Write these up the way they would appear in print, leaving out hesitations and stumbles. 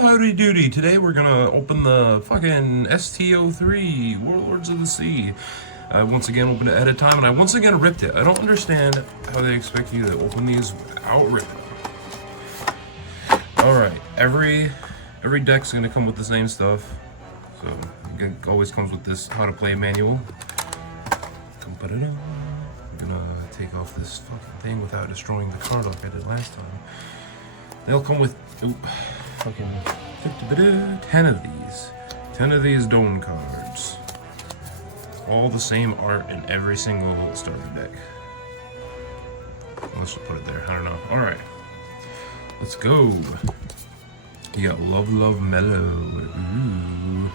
Howdy doody. Today we're gonna open the fucking ST-03 Warlords of the Sea. I once again opened it ahead of time and I once again ripped it. I don't understand how they expect you to open these without ripping them. Alright, every deck's gonna come with the same stuff. So it always comes with this how to play manual. I'm gonna take off this fucking thing without destroying the card like I did last time. They'll come with fucking 10 of these. 10 of these Dome cards. All the same art in every single starter deck. Let's just put it there. I don't know. Alright. Let's go. You got Love Love Mellow. Ooh.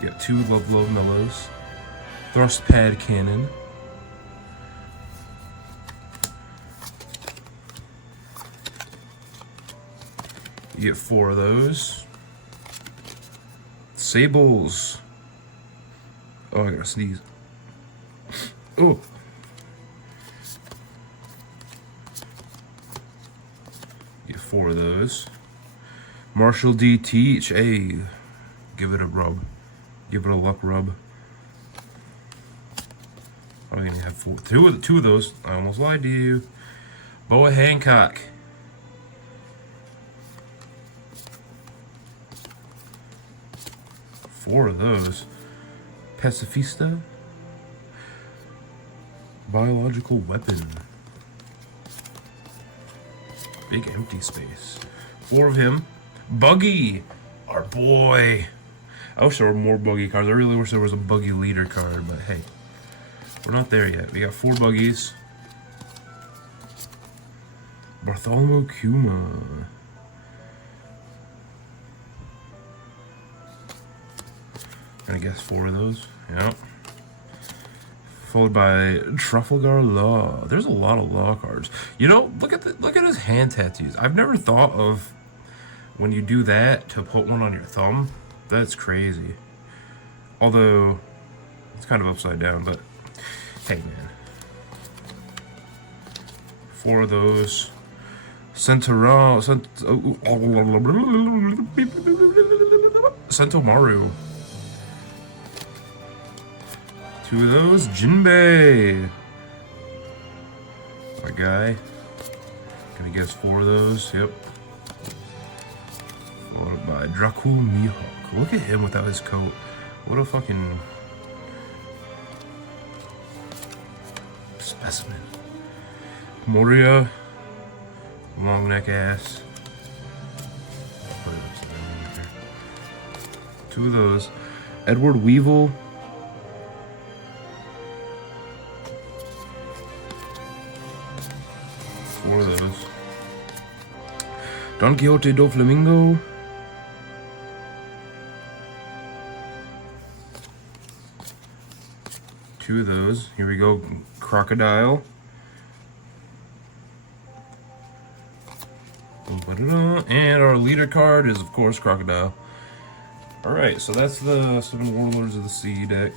You got 2 Love Love Mellows. Thrust Pad Cannon. You get 4 of those. Sables. Oh, I gotta sneeze. Oh. You get 4 of those. Marshall D. Teach. Hey, give it a rub. Give it a luck rub. I only have 4. Two of those. I almost lied to you. Boa Hancock. 4 of those. Pacifista. Biological Weapon. Big empty space. 4 of him. Buggy! Our boy! I wish there were more Buggy cards. I really wish there was a Buggy leader card, but hey. We're not there yet. We got 4 Buggies. Bartholomew Kuma. I guess 4 of those. Yep. Followed by Trafalgar Law. There's a lot of law cards. You know, look at his hand tattoos. I've never thought of when you do that to put one on your thumb. That's crazy. Although it's kind of upside down, but hey man. 4 of those. Sentomaru. 2 of those. Jinbei. My guy. Gonna guess 4 of those. Yep. Followed by Dracul Mihawk. Look at him without his coat. What a fucking specimen. Moria. Long neck ass. Put it upside down here. 2 of those. Edward Weevil. 4 of those. Don Quixote do Flamingo. 2 of those. Here we go. Crocodile. And our leader card is, of course, Crocodile. Alright, so that's the 7 Warlords of the Sea deck.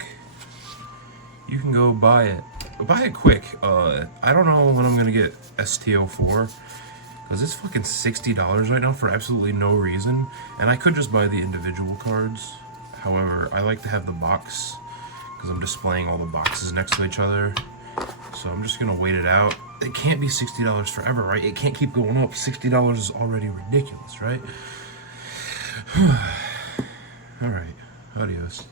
You can go buy it. Buy it quick. I don't know when I'm gonna get ST-04 because it's fucking $60 right now for absolutely no reason, and I could just buy the individual cards. However, I like to have the box because I'm displaying all the boxes next to each other, so I'm just gonna wait it out. It can't be $60 forever, right? It can't keep going up. $60 is already ridiculous, right? Alright, adios.